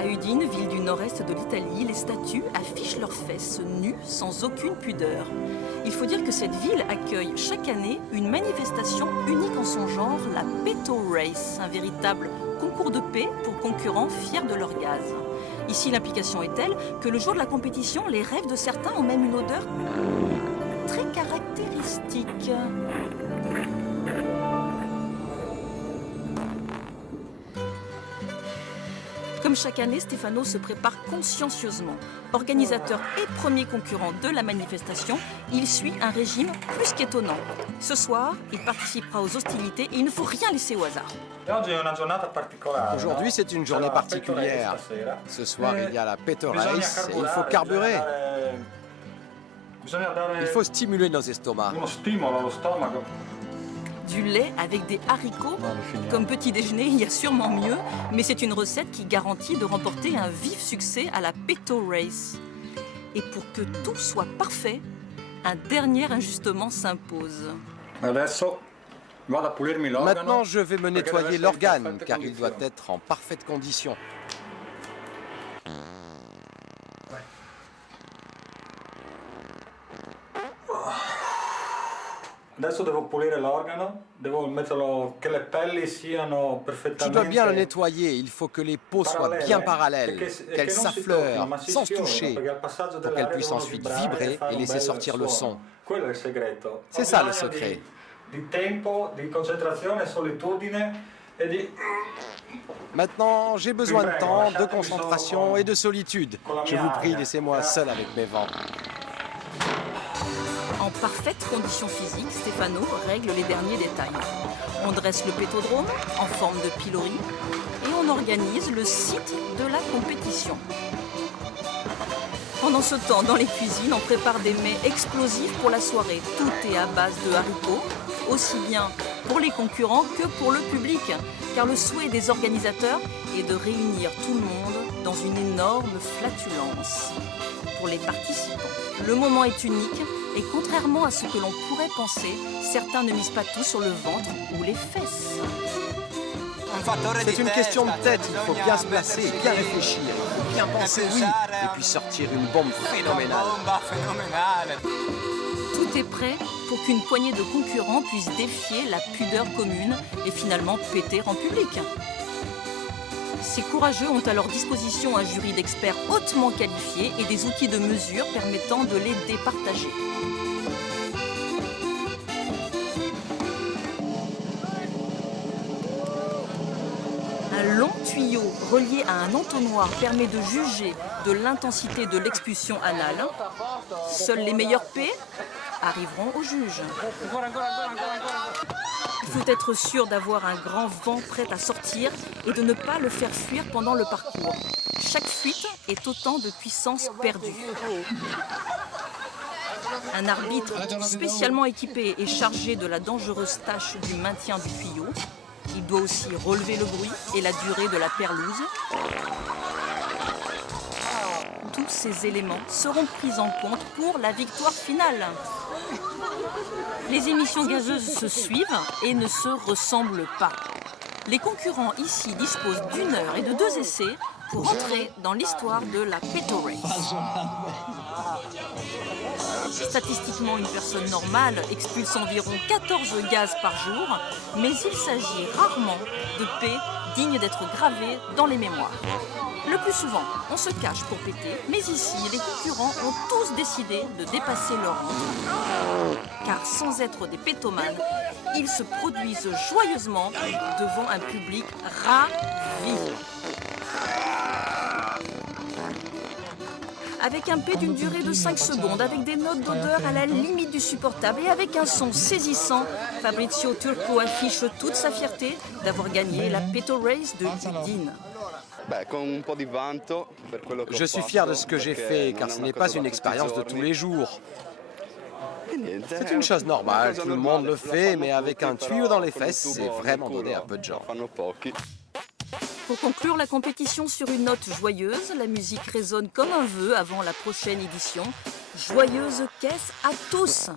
À Udine, ville du nord-est de l'Italie, les statues affichent leurs fesses nues sans aucune pudeur. Il faut dire que cette ville accueille chaque année une manifestation unique en son genre, la Peto Race, un véritable concours de paix pour concurrents fiers de leur gaz. Ici, l'implication est telle que le jour de la compétition, les rêves de certains ont même une odeur très caractéristique. Comme chaque année, Stefano se prépare consciencieusement. Organisateur et premier concurrent de la manifestation, il suit un régime plus qu'étonnant. Ce soir, il participera aux hostilités et il ne faut rien laisser au hasard. Aujourd'hui, c'est une journée particulière. Ce soir, il y a la Peto Race et il faut carburer. Il faut stimuler nos estomacs. Du lait avec des haricots. Comme petit déjeuner, il y a sûrement mieux, mais c'est une recette qui garantit de remporter un vif succès à la Peto Race. Et pour que tout soit parfait, un dernier ajustement s'impose. Maintenant, je vais me nettoyer l'organe, car il doit être en parfaite condition. Adesso devo pulire l'organo, devo metterlo, che le pelli siano perfettamente... Je dois bien le nettoyer, il faut que les peaux soient bien parallèles, qu'elles s'affleurent sans se toucher, pour qu'elles puissent ensuite vibrer et laisser sortir le son. C'est ça le secret. Di tempo, di concentrazione, solitudine e di... Maintenant, j'ai besoin de temps, de concentration et de solitude. Je vous prie, laissez-moi seul avec mes vents. En parfaite condition physique, Stefano règle les derniers détails. On dresse le pétodrome en forme de pilori et on organise le site de la compétition. Pendant ce temps, dans les cuisines, on prépare des mets explosifs pour la soirée. Tout est à base de haricots, aussi bien pour les concurrents que pour le public. Car le souhait des organisateurs est de réunir tout le monde dans une énorme flatulence. Pour les participants, le moment est unique et contrairement à ce que l'on pourrait penser, certains ne misent pas tout sur le ventre ou les fesses. C'est une question de tête, il faut bien se placer, bien réfléchir, il faut bien penser oui, et puis sortir une bombe phénoménale. Tout est prêt pour qu'une poignée de concurrents puisse défier la pudeur commune et finalement péter en public. Ces courageux ont à leur disposition un jury d'experts hautement qualifiés et des outils de mesure permettant de les départager. Un long tuyau relié à un entonnoir permet de juger de l'intensité de l'expulsion anale. Seuls les meilleurs P arriveront au juge. Il faut être sûr d'avoir un grand vent prêt à sortir et de ne pas le faire fuir pendant le parcours. Chaque fuite est autant de puissance perdue. Un arbitre spécialement équipé est chargé de la dangereuse tâche du maintien du tuyau. Il doit aussi relever le bruit et la durée de la perlouse. Tous ces éléments seront pris en compte pour la victoire finale. Les émissions gazeuses se suivent et ne se ressemblent pas. Les concurrents ici disposent d'1 heure et de 2 essais pour entrer dans l'histoire de la Peto Race. Statistiquement, une personne normale expulse environ 14 gaz par jour, mais il s'agit rarement de paix dignes d'être gravées dans les mémoires. Le plus souvent, on se cache pour péter, mais ici, les concurrents ont tous décidé de dépasser leur rang. Car sans être des pétomanes, ils se produisent joyeusement devant un public ravi. Avec un P d'une durée de 5 secondes, avec des notes d'odeur à la limite du supportable et avec un son saisissant, Fabrizio Turco affiche toute sa fierté d'avoir gagné la Peto Race de Udine. Je suis fier de ce que j'ai fait, car ce n'est pas une expérience de tous les jours. C'est une chose normale, tout le monde le fait, mais avec un tuyau dans les fesses, c'est vraiment donné à peu de gens. Pour conclure la compétition sur une note joyeuse, la musique résonne comme un vœu avant la prochaine édition. Joyeuse caisse à tous!